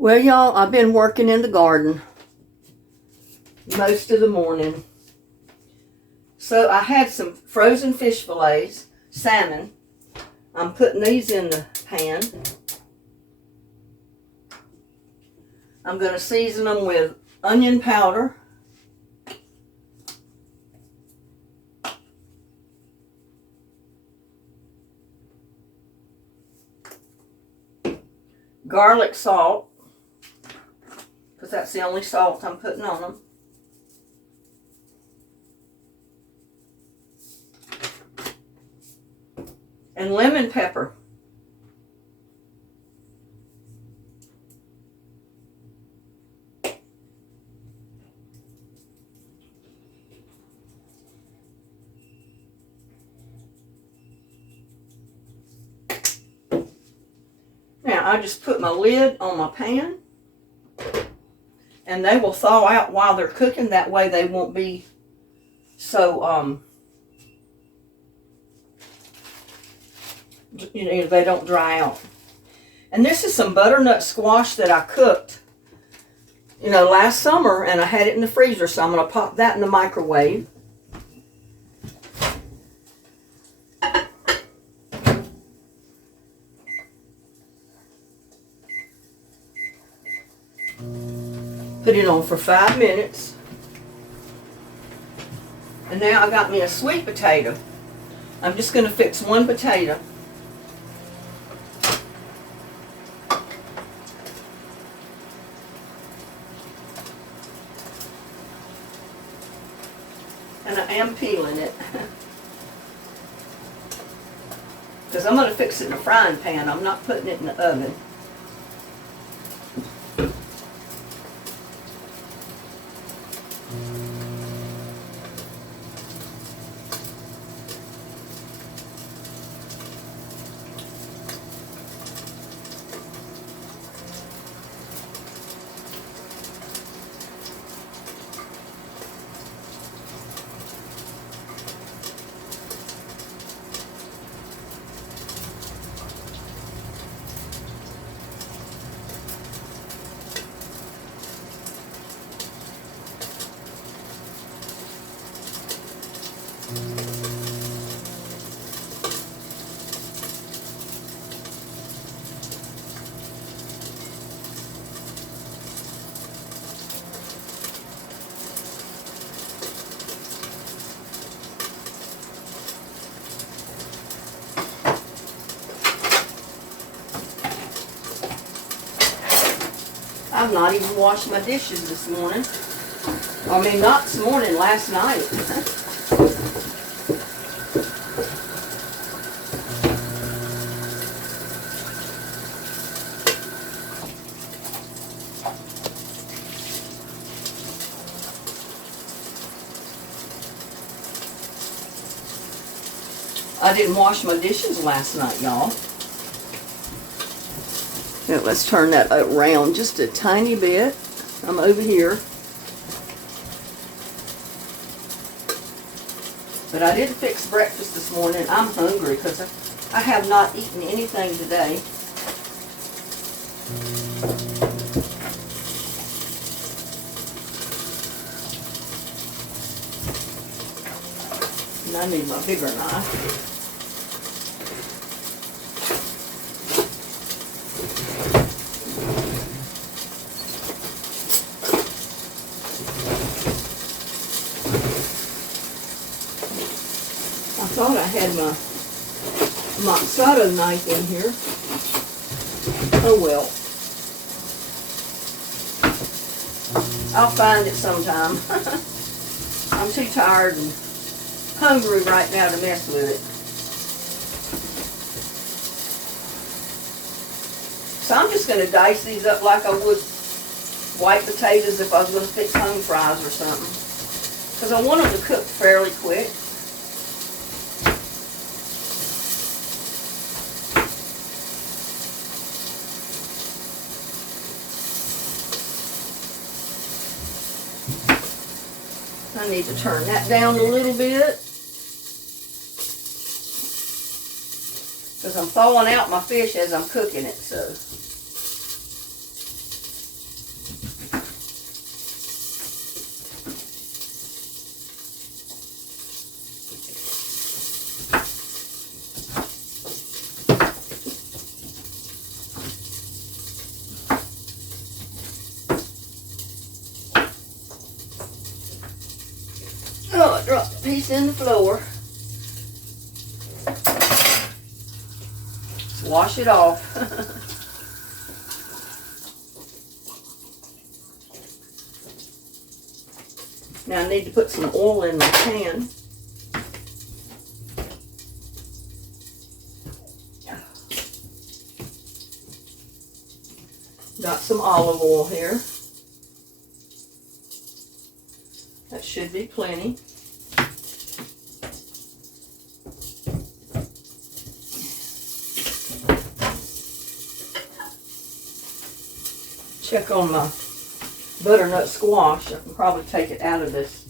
Well, y'all, I've been working in the garden most of the morning. So I had some frozen fish fillets, salmon. I'm putting these in the pan. I'm going to season them with onion powder, garlic salt, because that's the only salt I'm putting on them. And lemon pepper. Now I just put my lid on my pan, and they will thaw out while they're cooking. That way they won't be so they don't dry out. And this is some butternut squash that I cooked, last summer, and I had it in the freezer, so I'm going to pop that in the microwave. Put it on for 5 minutes. And now I got me a sweet potato. I'm just going to fix one potato. And I am peeling it. Because I'm going to fix it in a frying pan. I'm not putting it in the oven. I've not even washed my dishes this morning. I mean, not this morning, last night. I didn't wash my dishes last night, y'all. Now, let's turn that around just a tiny bit. I'm over here. But I didn't fix breakfast this morning. I'm hungry because I have not eaten anything today. And I need my bigger knife. I thought I had my Maksado knife in here. Oh well. I'll find it sometime. I'm too tired and hungry right now to mess with it. So I'm just going to dice these up like I would white potatoes if I was going to fix home fries or something. Because I want them to cook fairly quick. I need to turn that down a little bit because I'm thawing out my fish as I'm cooking it. So piece in the floor. Let's wash it off. Now I need to put some oil in my pan. Got some olive oil here. That should be plenty. Check on my butternut squash. I can probably take it out of this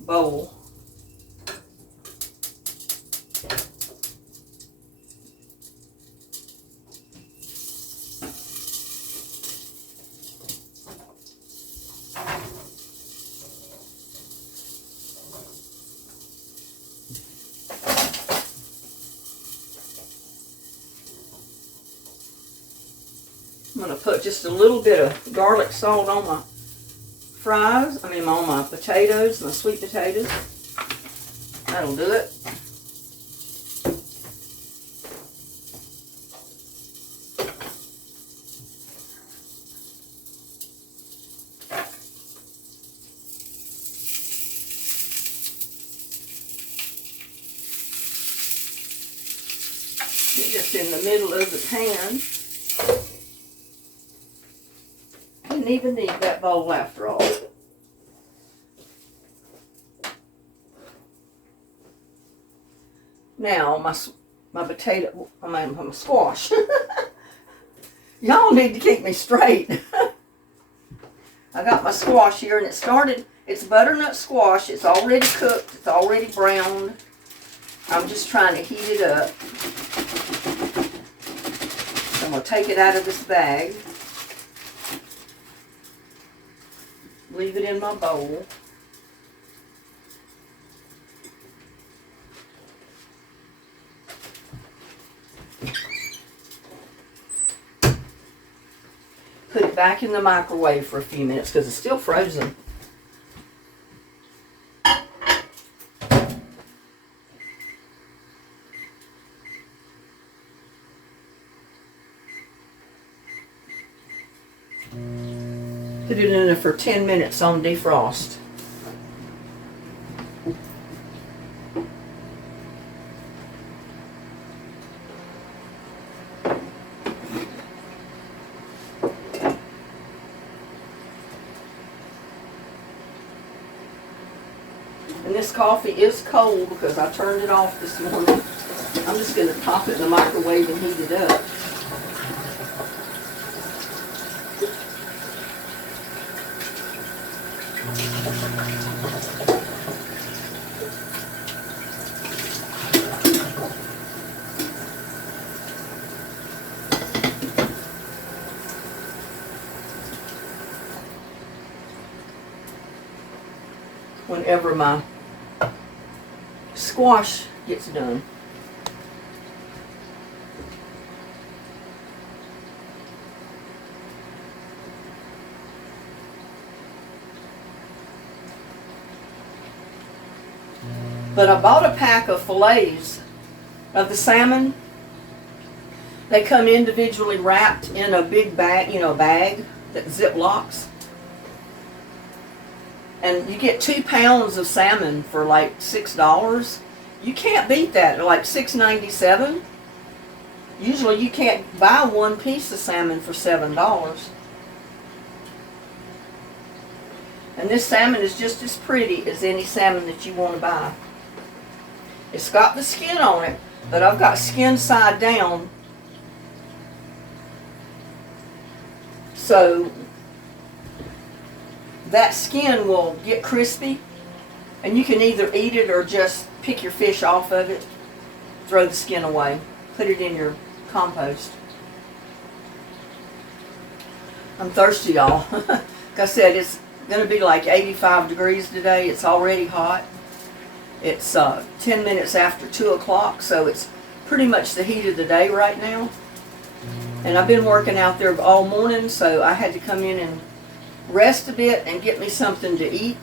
bowl. I'm going to put just a little bit of garlic salt on my fries, on my potatoes, my sweet potatoes. That'll do it. Get just in the middle of the pan. Didn't even need that bowl after all. Now my potato, my squash. Y'all need to keep me straight. I got my squash here, and it's butternut squash. It's already cooked. It's already browned. I'm just trying to heat it up. I'm going to take it out of this bag. Leave it in my bowl. Put it back in the microwave for a few minutes because it's still frozen. Put it in there for 10 minutes on defrost. And this coffee is cold because I turned it off this morning. I'm just going to pop it in the microwave and heat it up. Whenever my squash gets done. But I bought a pack of fillets of the salmon. They come individually wrapped in a big bag, bag that zip-locks. And you get 2 pounds of salmon for like $6. You can't beat that. They're like $6.97. Usually you can't buy one piece of salmon for $7. And this salmon is just as pretty as any salmon that you want to buy. It's got the skin on it, but I've got skin side down. So that skin will get crispy, and you can either eat it or just pick your fish off of it, throw the skin away, put it in your compost. I'm thirsty, y'all. Like I said, it's going to be like 85 degrees today. It's already hot. It's 10 minutes after 2 o'clock, so it's pretty much the heat of the day right now. And I've been working out there all morning, so I had to come in and rest a bit and get me something to eat.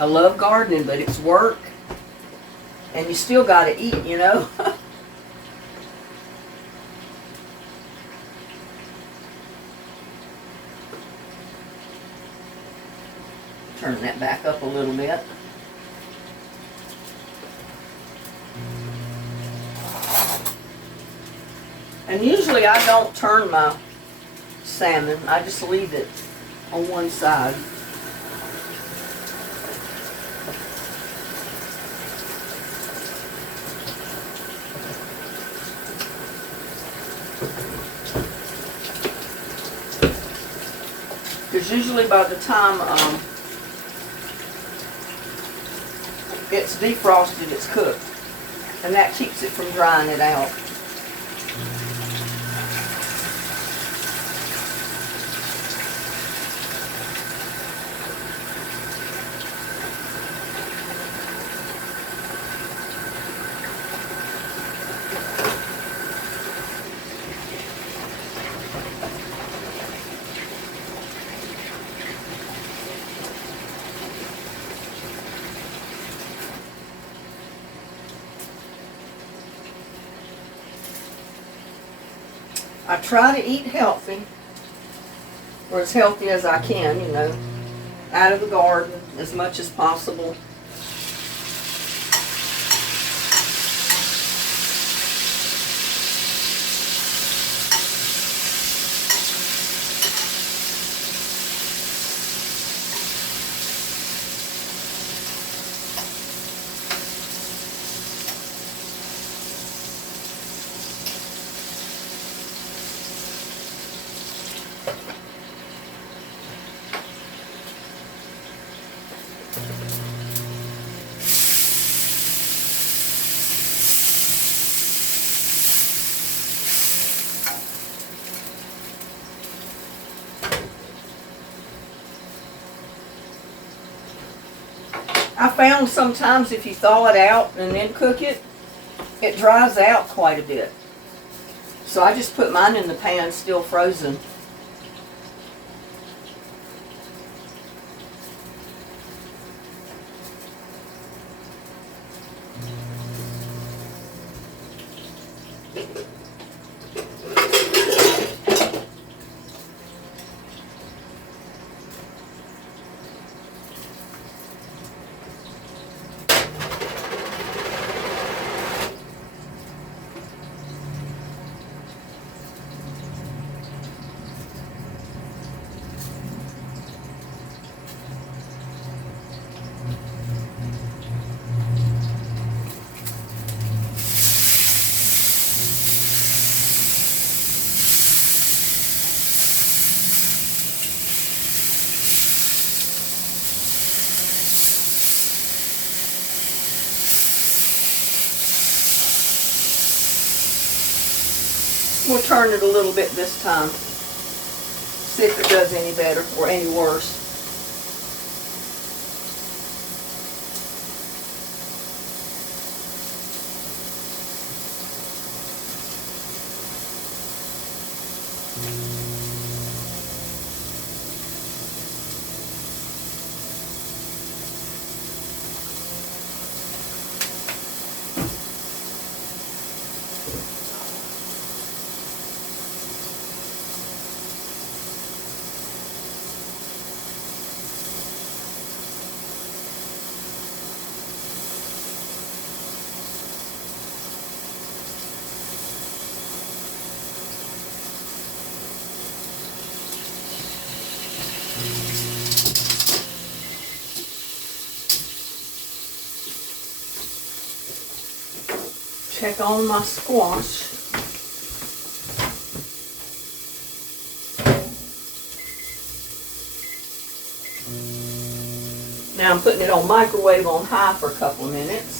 I love gardening, but it's work, and you still got to eat, you know. Turn that back up a little bit. And usually I don't turn my salmon, I just leave it on one side. Because usually by the time it's defrosted, it's cooked. And that keeps it from drying it out. I try to eat healthy, or as healthy as I can, you know, out of the garden as much as possible. I found sometimes if you thaw it out and then cook it, it dries out quite a bit. So I just put mine in the pan still frozen. We'll turn it a little bit this time. See if it does any better or any worse. Check on my squash. Now I'm putting it on microwave on high for a couple of minutes.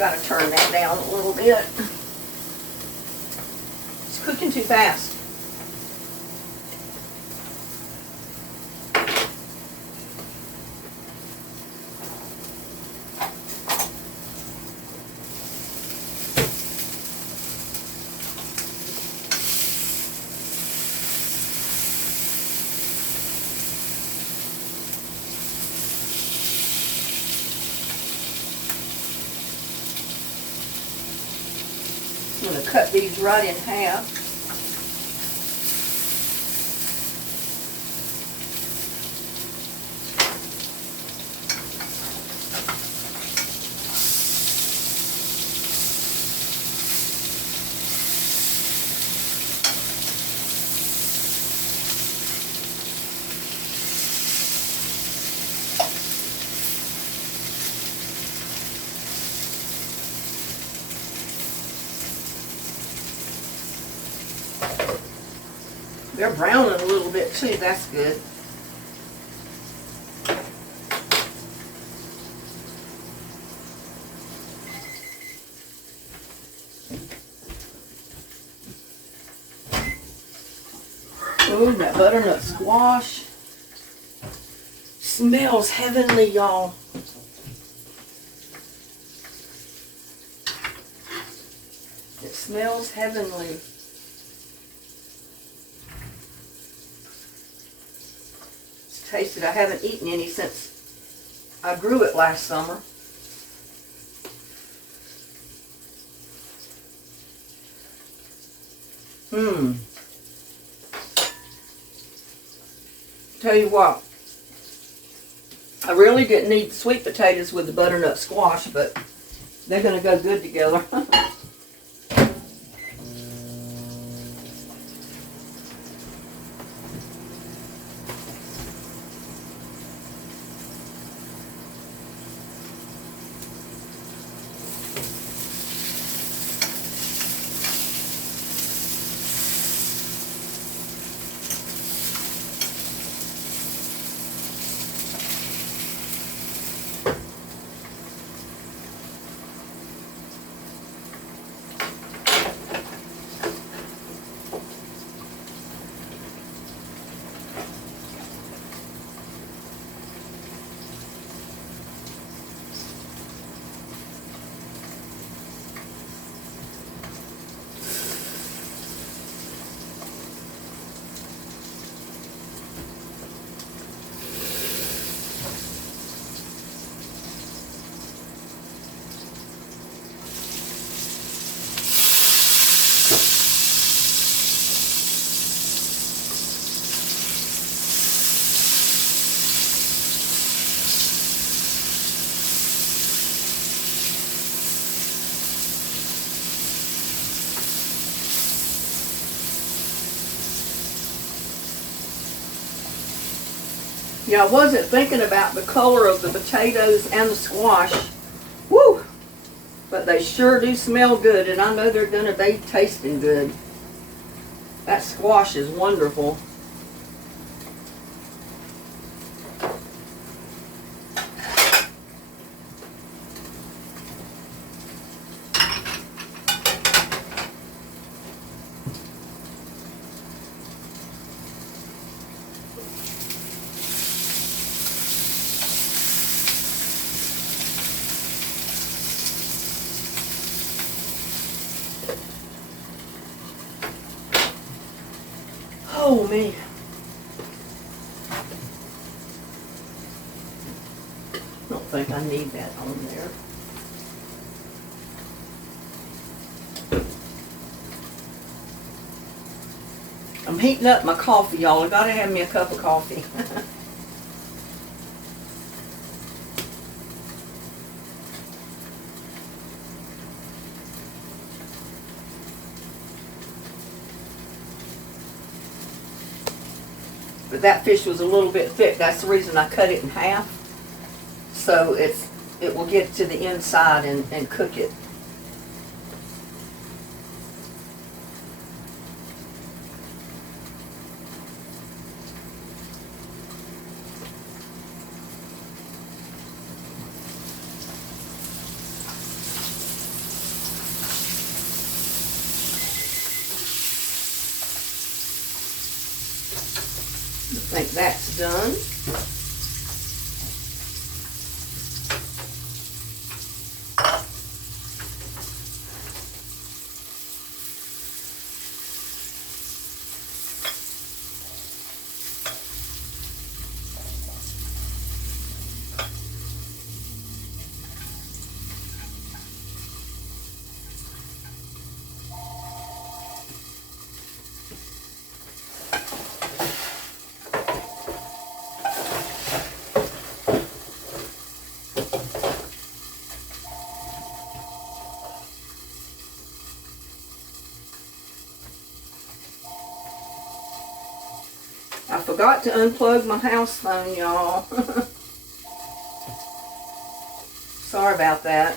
got to turn that down a little bit. It's cooking too fast. I'm going to cut these right in half. They're browning a little bit too, that's good. Ooh, that butternut squash smells heavenly, y'all. It smells heavenly. Tasted. I haven't eaten any since I grew it last summer. Tell you what, I really didn't need sweet potatoes with the butternut squash, but they're going to go good together. Yeah, I wasn't thinking about the color of the potatoes and the squash. Woo! But they sure do smell good, and I know they're going to be tasting good. That squash is wonderful. Oh, man. I don't think I need that on there. I'm heating up my coffee, y'all. I gotta have me a cup of coffee. But that fish was a little bit thick. That's the reason I cut it in half. So it will get to the inside and cook it. I think that's done. I forgot to unplug my house phone, y'all. Sorry about that.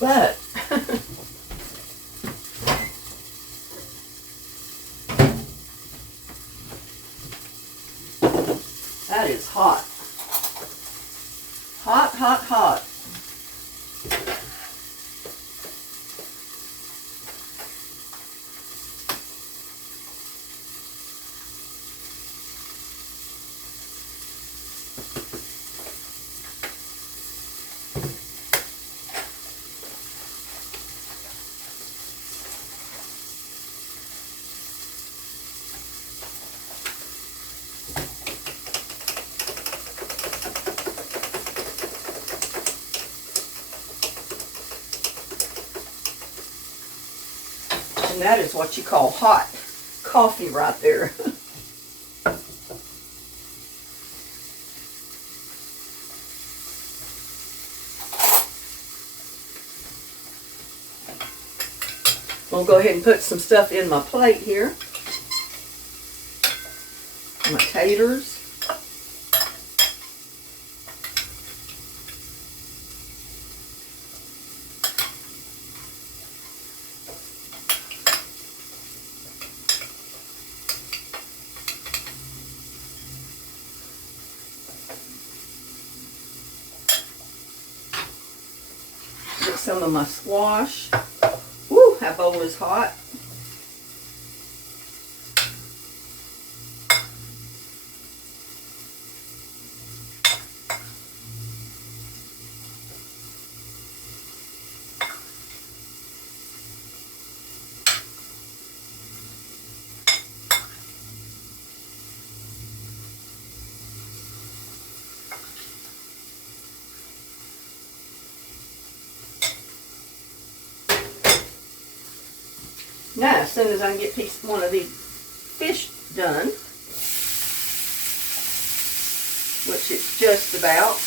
But that is hot. Hot, hot, hot. And that is what you call hot coffee right there. We'll go ahead and put some stuff in my plate here. My taters. Get some of my squash. Woo, that bowl is hot. Now, as soon as I can get one of these fish done, which it's just about,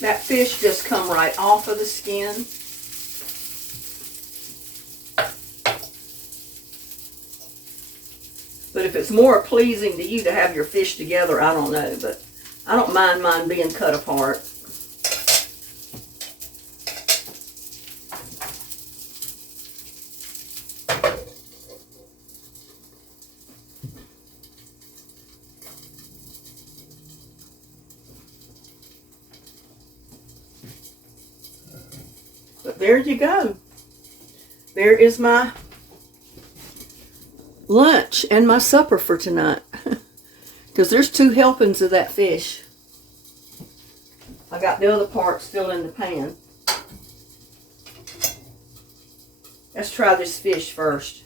that fish just come right off of the skin. But if it's more pleasing to you to have your fish together, I don't know. But I don't mind mine being cut apart. But there you go. There is my lunch and my supper for tonight. Because there's 2 helpings of that fish. I got the other part still in the pan. Let's try this fish first.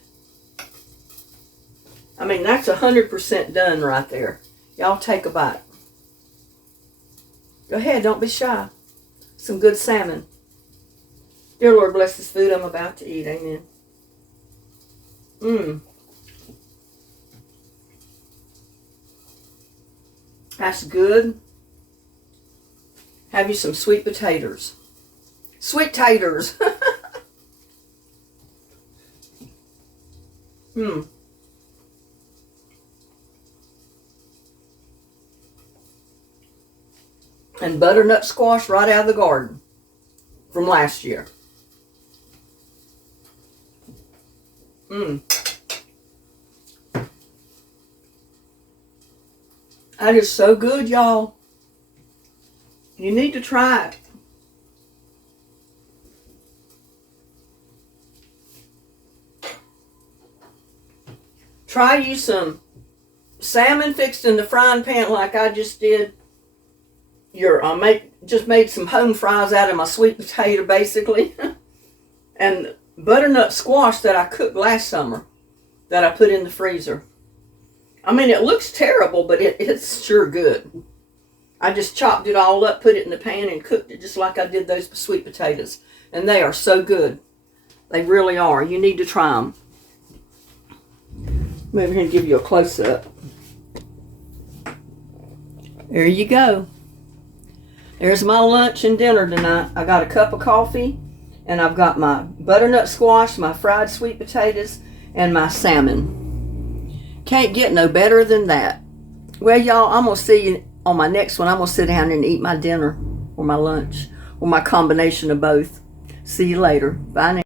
I mean, that's 100% done right there. Y'all take a bite. Go ahead, don't be shy. Some good salmon. Dear Lord, bless this food I'm about to eat. Amen. That's good. Have you some sweet potatoes. Sweet taters. and butternut squash right out of the garden from last year. That is so good, y'all. You need to try it. Try you some salmon fixed in the frying pan like I just did. Just made some home fries out of my sweet potato, basically. And butternut squash that I cooked last summer that I put in the freezer. I mean, it looks terrible, but it's sure good. I just chopped it all up, put it in the pan, and cooked it just like I did those sweet potatoes. And they are so good. They really are. You need to try them. I'm over here and give you a close-up. There you go. There's my lunch and dinner tonight. I got a cup of coffee, and I've got my butternut squash, my fried sweet potatoes, and my salmon. Can't get no better than that. Well, y'all, I'm going to see you on my next one. I'm going to sit down and eat my dinner or my lunch or my combination of both. See you later. Bye now.